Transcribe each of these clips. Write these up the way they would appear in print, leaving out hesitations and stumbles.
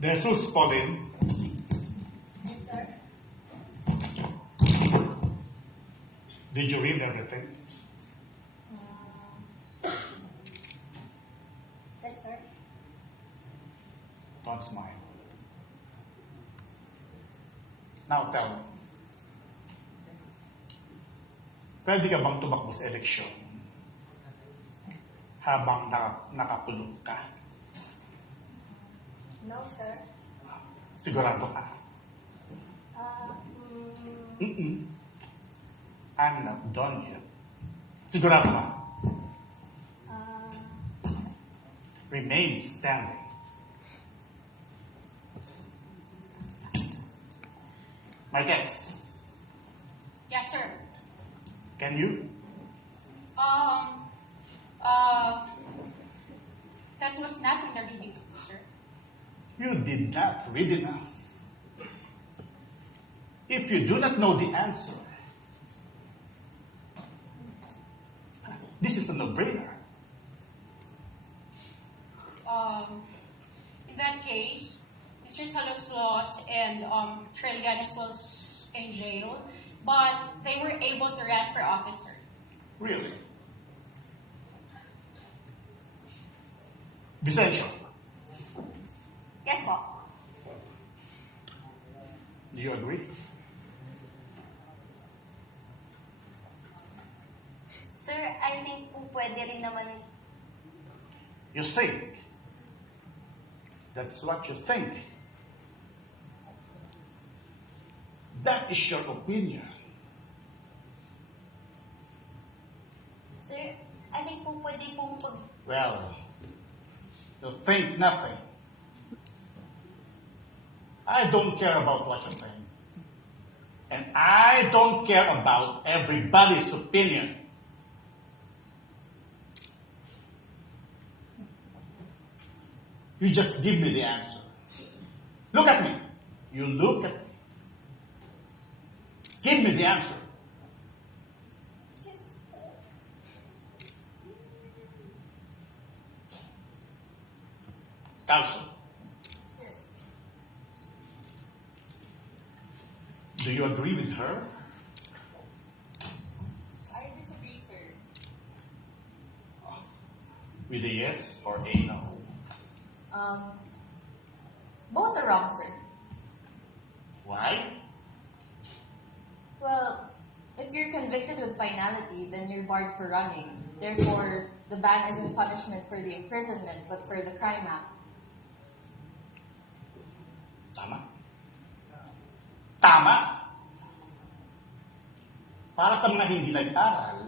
Jesus, Pauline. Yes, sir. Did you read everything? Yes, sir. Don't smile. Now tell me. Pwede ka bang tumakbo sa eleksyon habang nakakulong ka? No, sir. Sigurado ka? I'm not done yet. Sigurado ka? Remain standing. My guess. Yes, sir. Can you? That was not in the reading book, sir. You did not read enough. If you do not know the answer, this is a no-brainer. In that case, Mr. Salos and Trillianis was in jail, but they were able to run for office, sir. Really? Vicencio, Yes, po. do you agree? Sir, I think po pwede rin naman. You think. That's what you think. That is your opinion. Sir, I think po pwede pong Well, you think nothing. I don't care about what you think. And I don't care about everybody's opinion. You just give me the answer. Look at me. You look at me. Give me the answer. Yes po. Counsel. Do you agree with her? I disagree, sir. With a yes or a no? Both are wrong, sir. Why? Well, if you're convicted with finality, then you're barred for running. Therefore, the ban isn't punishment for the imprisonment, but for the crime act. Tama? Tama! Para sa mga hindi nag-aral,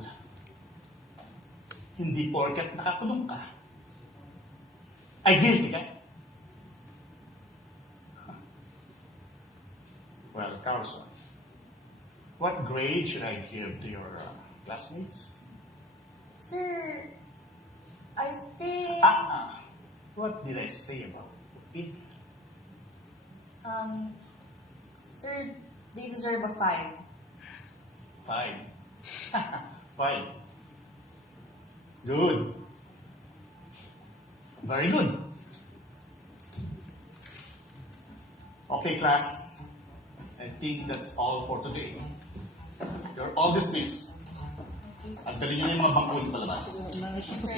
hindi porket nakakulong ka, ay guilty ka. Well, Carlson, what grade should I give to your classmates? Sir, I think... What did I say about opinion? Sir, they deserve a 5. 5. 5. Good. Very good. Okay, class. I think that's all for today. You're all dismissed. Okay, sir. At dali nyo na yung mga bangko palabas. Sir.